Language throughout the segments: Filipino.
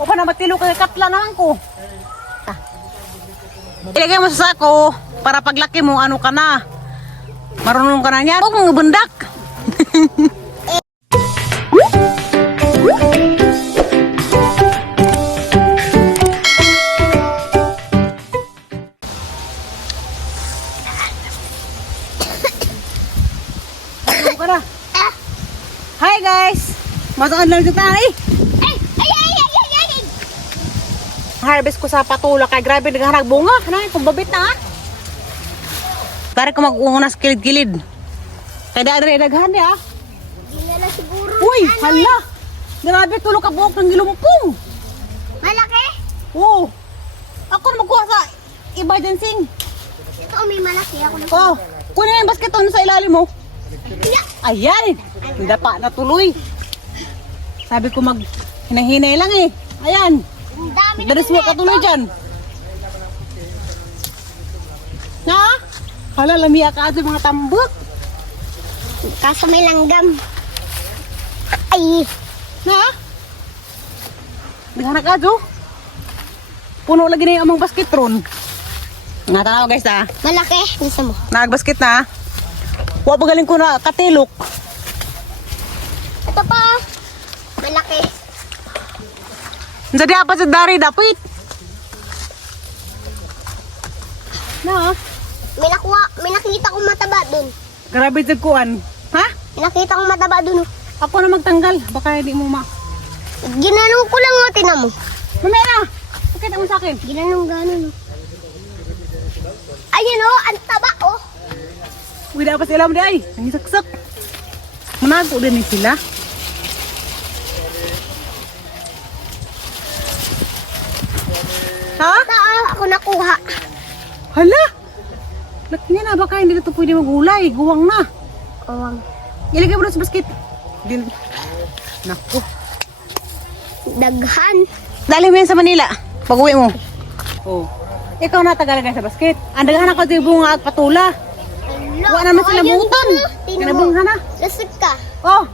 O pa na matilo kay katla naman ko. Ilagay mo sa sako para paglaki mo ano ka na. Marunong ka na niya. Huwag mong bundak. Hi guys! Masakad lang kita eh! Harvest ko sa patula kay grabe nagharag bunga. Ano kung babit na ah. Pare ko mag-uuna sa kilid-kilid. Kaya daan daghan niya ah. Di na lang siguro. Uy! Hala! Grabe tulog ka buhok ng gilumpong. Malaki? Oo. Ako na magkuha sa emergency. Ito may malaki ako na. Oh, kunin yung basket doon sa ilalim mo. Ayan! Hindi pa natuloy. Sabi ko mag hinahinay lang eh. Ayan. Ang dami na Daris mo katuloy dyan. Na? Hala, lamia ka sa mga tambok. Kaso may langgam. Ay! Na? Naghanak ka, Jo? Puno lagi na yung amang basket ron. Nga tanaw guys ha. Malaki? Gusto mo? Nagbasket na. Huwag magaling ko na katilok. Ito pa. Malaki. Jadi apa sa dari dapit? Na? May nakuha. May nakita kong mataba dun. Grabe tagkuan. Ha? May nakita kong mataba dun. Ako na magtanggal. Baka hindi mo ma... Ginanong ko lang o. Tinan mo. Mamaya na! Pakita mo sa akin. Ginanong gano'n o. Ayun o. Ang taba o. Uy, dapat sila mo di ay. Ang isaksak. Manago din eh sila. Ha? Ako nakuha. Hala! Laki niya na. Baka hindi na ito pwede magulay. Guwang na. Kawang. Ilagay mo na sa basket. Din. Naku. Daghan. Dali mo yan sa Manila. Pag-uwi mo. Oh. Ikaw na tagalagay sa basket. Andagahan ako sa bunga at patula. Wala naman sila buutan. Kinabungha na. Lasag ka. Oh.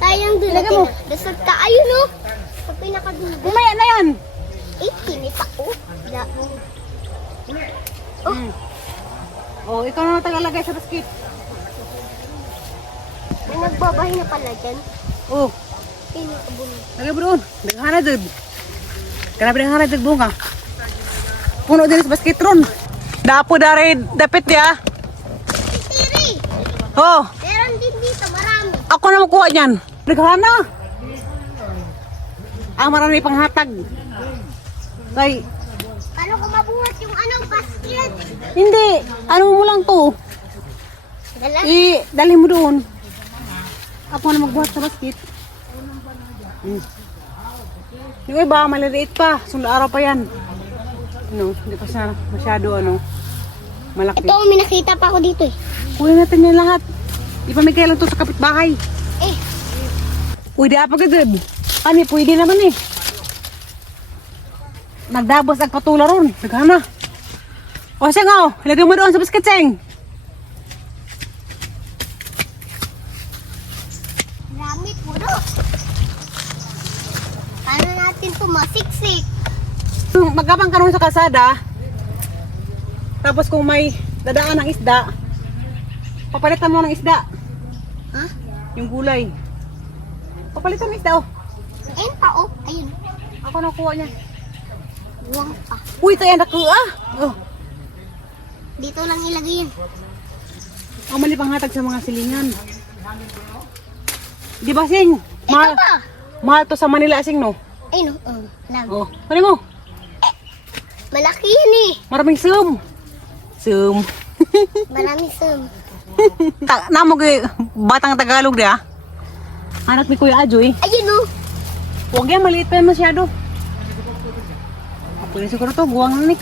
Sayang dun. Ilagay mo. Lasag ka. Ayun o. Sa pinakadulo. Bumaya na yan. Kinita ko. Oh, ikaw na tagalagay sa basket. May nagbabahay na pala dyan. Oh. Pinakabulo. Lagay mo doon. Daghan na dun. Grabe daghan na dun bunga. Puno din sa basket ron. Dapo dari dapit ya. Tiri! Oh. Meron din dito. Marami. Ako na makuha niyan. Daghan na. Marami pang hatag. Kay, Paano ko mabuhat yung basket? hindi. Ano mo lang to? Dala? Dali mo doon. Ako na magbuhat sa basket. Yung iba, maliliit pa. Sunda araw pa yan. No, hindi pa siya masyado malaki. Ito, may nakita pa ako dito eh. Kunin natin yan lahat. Ipamigay lang to sa kapitbahay. Eh, Pwede apa gagad. Kani, pwede naman eh. Nagdabos ang patula ron. Nagana. O siya nga, ilagay mo doon sa basket, Seng. marami puro. Paano natin ito masiksik? Magkabang ka ron sa kalsada. Tapos kung may dadaan ng isda, papalitan mo ng isda. Ha? Yung gulay. Papalitan ng isda, oh. Ayun pa oh. Ayun. Ako nakuha niya. Buwang pa. Uy, ito yan nakuha. Oh. Dito lang ilagay yan. Ang mali pang hatag sa mga silingan. Di ba, Sing? Ito ba? Mahal to sa Manila, Sing, no? Ayun oh. Lang. Oh, pwede mo. Malaki yan eh. Maraming sum. Sum. Marami sum. Namo kay batang Tagalog dia. Anak ni Kuya Ajoy. Ayun oh. Huwag yan, maliit pa yan masyado. Pwede siguro to, buwang lang ni.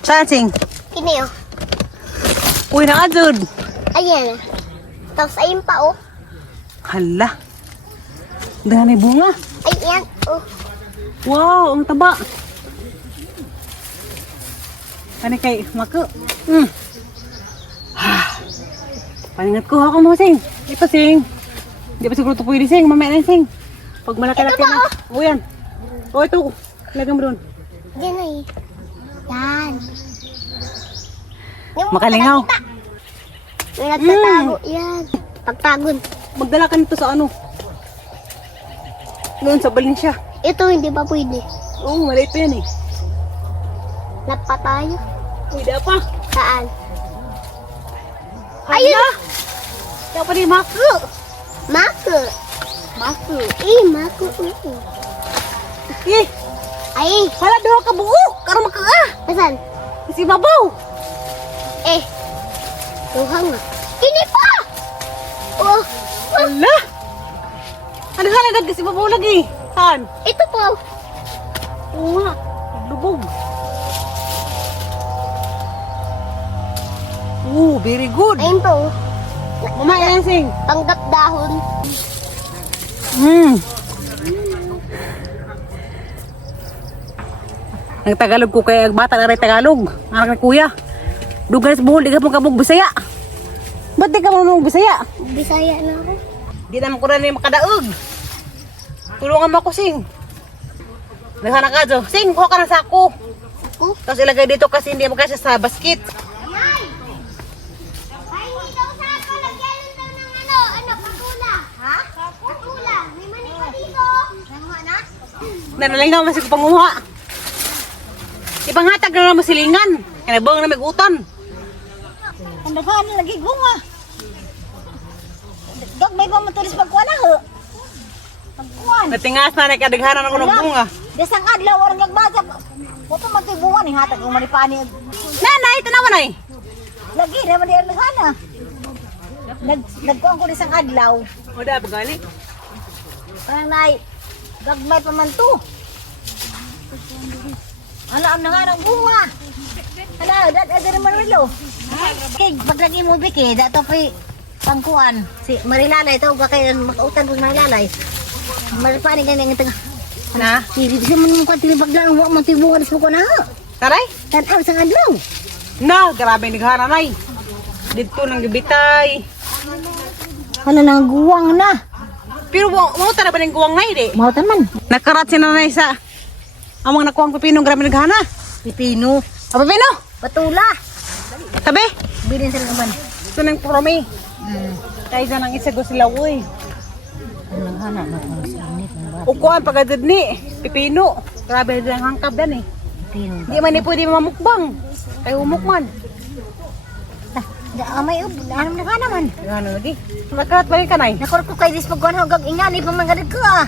Saan, Sing? Kini oh. Uy, nakadod. Ayan. Tapos ayun pa oh. Hala. Dami bunga. Ayan oh. Wow, ang taba. Ano kay mako? Paningat ko ako mo, Sing. Ito, Sing. Hindi pa siguro ito pwede, Sing. Mamaya na, Sing. Pag malaki-laki na. O yan. O ito. Lagyan mo doon. Yan ay. Yan. Makalingaw. May nagtatago. Yan. Pagpagod. Magdala ka nito sa ano. Doon sa Valencia. Ito hindi pa pwede. Oo, maliit yan eh. Nagpa tayo. Hindi pa. Saan? Ayun! Kaya pa rin maku. Maku. Maku. Maku. Eh, Ay. hala doon ka buo. Karang maka Asan? Si babaw. Tuhang nga. Ini pa! Oh. Hala. Ano ka nagad kasi babaw lagi? Saan? Ito po. Oo nga. Lubog. Very good. Ayun po. Mama, yan sing. Panggap dahon. Ang Tagalog ko kaya bata na rin Tagalog. Anak ni kuya. Dugan sa buhol, di ka mong kabog Bisaya. Ba't di ka mong Bisaya? Bisaya na ako. Di naman ko na rin makadaog. Tulungan mo ako, Sing. Naghanak ka, Jo. Sing, kuha ka ng sako. Oh. Tapos ilagay dito kasi hindi magkasya sa basket. Ay! Ay, hindi daw sa ako. Lagyan daw ng patula. Ha? Patula. May mani pa dito. Nanguha na? Nanalingaw masig panguha. Ipanghatag na naman silingan. Kaya nabang na may gutan. Ang daghan lagi bunga. Dog may pa matulis pagkuha na ho. Pagkuhan. Natingas na nakadaghanan ako ng bunga. Desang adlaw orang nagbasa. Wato matoy bunga ni hatag ng manipani. Nanay, ito naman ay. Lagi naman di ang naghana. Nagkuhan ko desang adlaw. O da, pagali. Parang nay gagmay pa man to. Ano ang nanganang bunga? Hala, ada naman rilo. Kay paglagi mo biki, dato pa pangkuan. Si Marilalay to ga kay makautan ko Marilalay. Maripani gani nga tanga. Na? Hindi siya man mo kantin paglang wa man tibungan sa ko na. Taray? Tan-aw sang adlaw. Na, grabe naghanan ay. Dito nang gibitay. Ano nang guwang na? Pero mo na ba ng guwang na di? Mautan man. Nakarat si nanay sa amang nakuhang pipinong grabe naghana. Pipino. Apa pino? Patula. Tabi? Bilin sa naman. Ito nang promi. Kaya dyan ang isa ko sila, uy. Ang nanghana na kung sinit ng bata. Ukuan pagkadad ni, pipino. Grabe dyan ang hangkab dan eh. Pipino. Di man ni pwede mamukbang. Kaya umukman. Amay ub. Anong nanghana man? Ano lagi? Nakarat ba yung kanay? Nakor ko kay dispaguan hagag ingani pa man ko ah.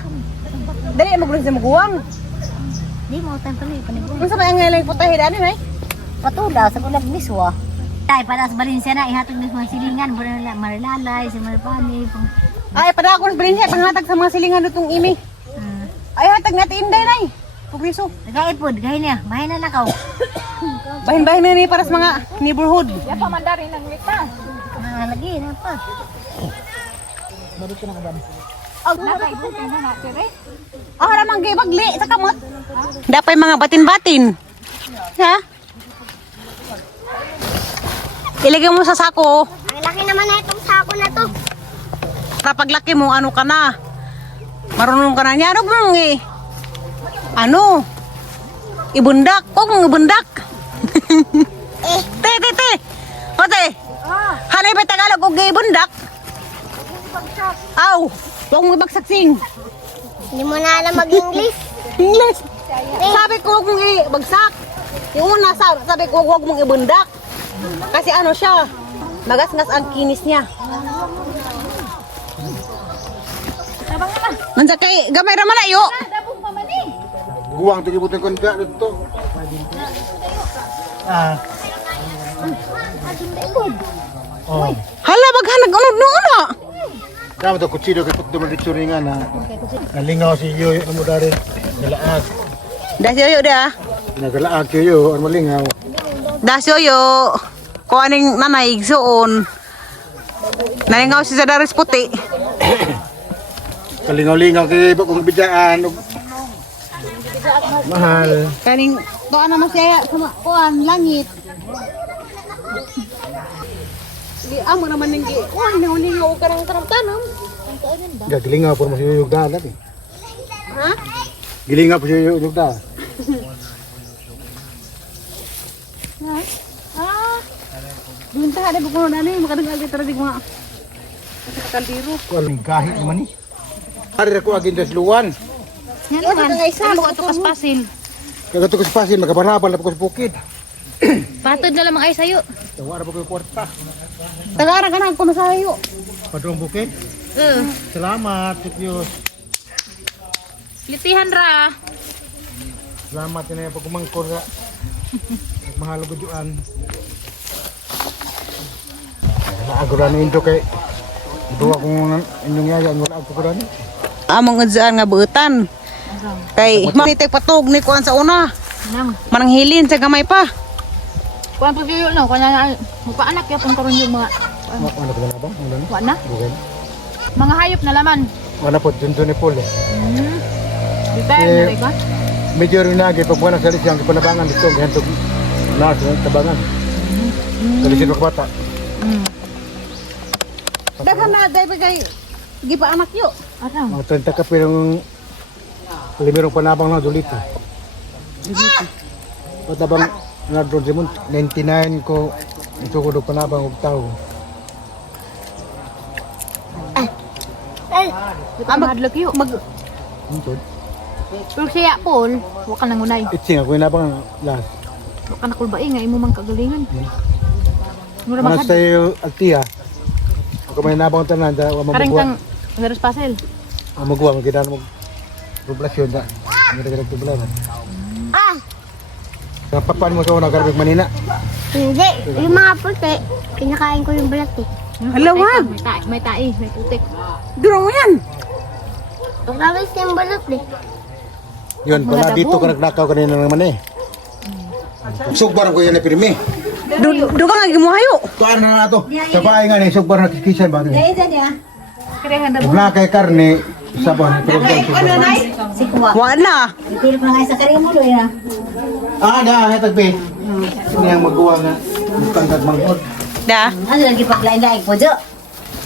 Dali, magulang sa maguwang. Di mautan pa ni paniguan. Kung sa kaya ngayon putahe dani, may? Patula sa kulag miswa. Tay para sa Valencia na ihatag ni mga silingan, Marilalay, si Maripani. Ay, pada ako ng siya, panghatag sa mga silingan itong imi. Ay, hatag natin inday, nay. Pugriso. Nagaipod, gahin niya, mahin na nakaw. Bahin-bahin na ni para sa mga neighborhood. Lagi na pa. Balik ko na kaban. Oh, ramang gibagli sa kamot. Dapay mga batin-batin. Ha? Ilagay mo sa sako. Ang laki naman na itong sako na to. Para paglaki mo, ano ka na? Marunong ka na niya. Ano mo eh? Ano? Ibundak. Huwag mong ibundak. Te. O te. Hanay ba Tagalog o ibundak? Aw. Huwag mong ibagsaksing. Hindi mo na alam mag-English. English. Sabi ko huwag mong ibagsak. Yung una sabi ko huwag mong ibundak. Kasi ano siya, magasngas ang kinis niya. Nandiyan kay gamay raman na yo. Guwang tinggi butin kon biak dito. Hala baghanag unod no ano. Kamo to kutsido kay putdo man dituringan na. Nalingaw si Yoyo amo dari galaag. Dasyo yo da. Nagalaag kayo ano malingaw. Dasyo yo. Kuaning nanay igsuon. Nalingaw si sa daris puti. Kalingaw-lingaw kay kung bidaan ug mahal. Kaning doan naman siya kuan langit. Di amo naman ning gi. Kuan lingaw-lingaw karang tanam. Gaglingaw por mo si Yoyo dalat eh. Ha? Gilinga po siya yung ta. Dunta ada bukuno na ni makadang agi tara di mga kaldiro. Kuan kahit naman ni. Ari ko agin des luwan. Yan man. Ano ato kas pasil. Kagato ko sa pasin magabarabal na ko sa bukid. Patod na lamang ay sayo. Tawa na po ko kwarta. Tagara ka na kuno sayo. Padrong bukid. Salamat, Diyos. Litihan ra. Salamat na yung pagkumangkor nga. Mahalo ko dyan. Naaguran ni Indo kay dua kong inyong yaya wala ako kuran. Among udzaan nga buutan. Kay manitek patog ni kuan sa una. Mananghilin sa gamay pa. Kuan pagyo no, kunya muka anak ya pang karon yung mga Ano ko na ba? Ano na? wana, Okay. mga hayop na laman. Ano po dun ni Paul. Depende Eh, ba? Medyo rin nagi pag wala sa lisang panabangan dito gantog na sa tabangan. Dali sino ka bata. Daghan na dai pa kay gipa anak yo. Ara. Mga 30 ka pirang limirong panabang na dulita. O tabang na doon si Mun 99 ko ito ko do panabang og tao. Madlok yo. Ito. Pero siya Paul, wa ka nangunay. Itsi nga ko nabang last. Wa ka nakulbae nga imo man kagalingan. Mura Mga man sa altia. Ako may nabang tanan da wa kareng magbuwa. kang Veros Pasel. Magbuwa magidan mo poblasyon da. Ngira-ngira poblasyon. Ah, Kapapan mo sa una garbig manina. hindi. Yung mga puti, kinakain ko yung balat eh. Halawag. May tai, may putik. Durong mo yan. Pagkawis yung balat eh. Yun pala dito ka nagnakaw kanina naman eh. Sugbar ko yan na pirmi. Dugang nga gimuhayo. Kuan na to. Sa bahay nga ni sugbar na kikisan ba ni. Kirehan na Wala kay karne sabon pero Si Kuwa. Wa na. Itilip na nga sa karimulo ya. da hetag be. Sino yang magawa nga tangkad mangod. Da. Ano lagi paglain-lain po, Jo?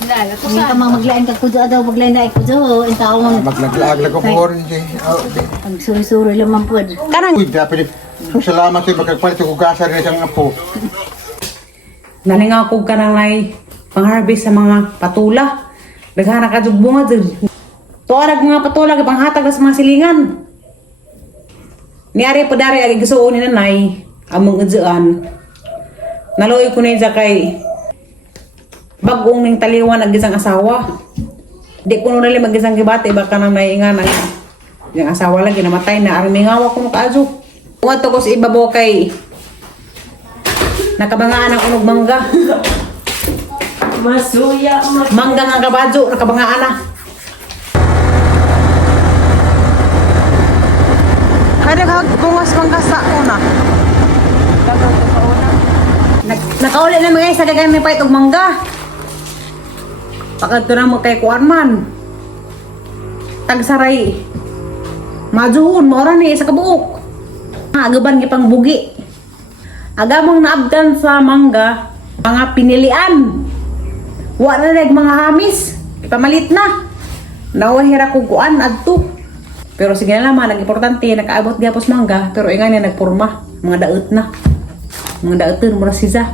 Lala to Kung ka mang maglain kag pujo daw maglain-lain po, Jo. Ang tao mo Maglaglag ko po orange. ang suri-suri lang man po. Kanang Uy, dapat salamat sa magpalit ko gasar ni sang apo. naningakog ka nang nay pang-harvest sa mga patula. Daghana ka jud bunga jud. Tuarag mga patula kay panghatag sa mga silingan. Niari pa dari agi gusto ni nanay among udzaan. Naloy ko ni kay bagong ning taliwan ag isang asawa. Di ko nali mag-isang gibati baka nang naingan ang yung asawa lagi namatay na aron mingawa ko kaadyo. Umato ko sa ibabaw kay nakabangaan ang unog mangga. Masuya. Mangga nga kabadyo, nakabangaan na. Kada bungas mangga sa una. Nakauli na mga isa dagan may pait og mangga. Pagkadto na mo kay kuan man. Tagsaray. Majuhon mo ra ni sa kabuok. Agaban gipang bugi. Agamang naabdan sa mangga mga pinilian. Wa na nag mga hamis. Ipamalit na. Nawahira kog kuan adto. Pero sige na naman, ang importante nakaabot gyapos mangga pero ingan na nagporma, mga daot na. Mga daoton mura siya.